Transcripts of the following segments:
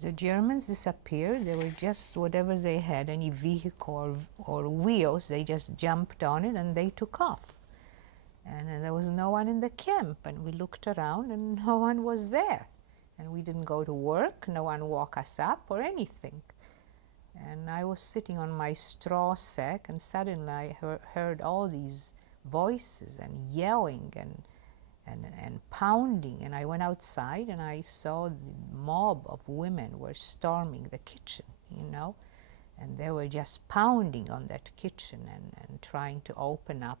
The Germans disappeared. They were just whatever they had, any vehicle or wheels, they just jumped on it and they took off. And there was no one in the camp, and we looked around and no one was there. And we didn't go to work, no one woke us up or anything. And I was sitting on my straw sack, and suddenly I heard all these voices and yelling and pounding. And I went outside and I saw the mob of women were storming the kitchen, you know, and they were just pounding on that kitchen and trying to open up,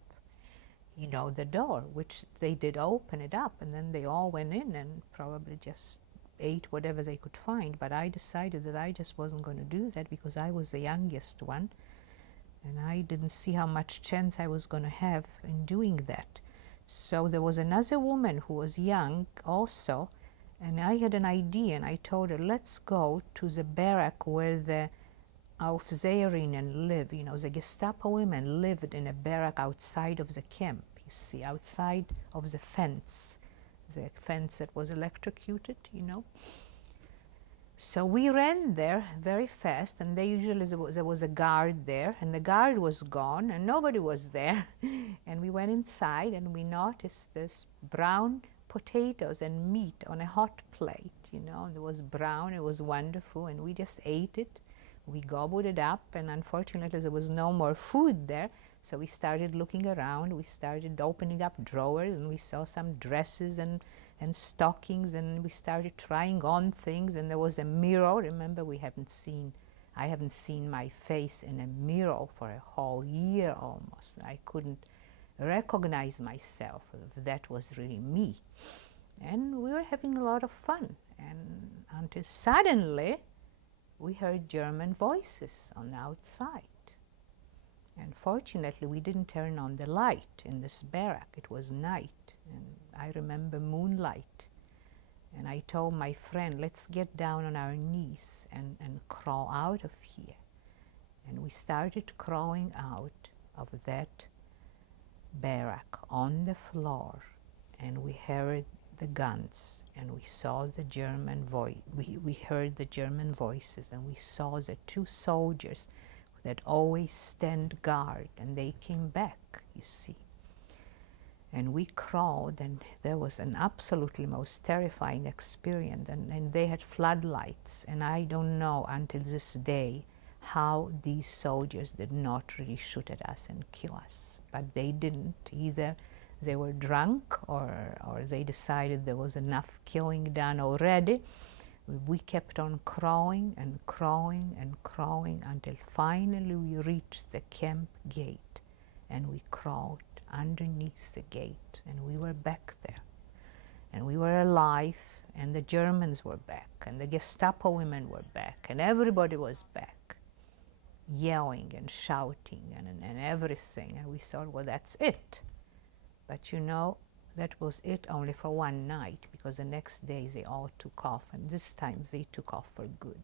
you know, the door, which they did open it up, and then they all went in and probably just ate whatever they could find. But I decided that I just wasn't going to do that because I was the youngest one, and I didn't see how much chance I was going to have in doing that. So there was another woman who was young also, and I had an idea, and I told her, let's go to the barrack where the Aufseherinnen live. You know, the Gestapo women lived in a barrack outside of the camp, you see, outside of the fence that was electrocuted, you know. So we ran there very fast, and there was a guard there, and the guard was gone, and nobody was there. And we went inside, and we noticed this brown potatoes and meat on a hot plate, you know, and it was brown, it was wonderful, and we just ate it. We gobbled it up, and unfortunately there was no more food there, so we started looking around. We started opening up drawers, and we saw some dresses and stockings, and we started trying on things, and there was a mirror. Remember, I haven't seen my face in a mirror for a whole year almost. I couldn't recognize myself, if that was really me. And we were having a lot of fun, and until suddenly we heard German voices on the outside. And fortunately, we didn't turn on the light in this barrack. It was night, and I remember moonlight. And I told my friend, let's get down on our knees and crawl out of here. And we started crawling out of that barrack on the floor, and we heard the guns, and we saw the German we heard the German voices, and we saw the two soldiers that always stand guard, and they came back, you see. And we crawled, and there was an absolutely most terrifying experience, and they had floodlights, and I don't know until this day how these soldiers did not really shoot at us and kill us. But they didn't. Either they were drunk, or they decided there was enough killing done already. We kept on crawling and crawling and crawling until finally we reached the camp gate, and we crawled underneath the gate, and we were back there, and we were alive, and the Germans were back, and the Gestapo women were back, and everybody was back, yelling and shouting and everything. And we thought, well, that's it. But you know, that was it only for one night, because the next day they all took off, and this time they took off for good.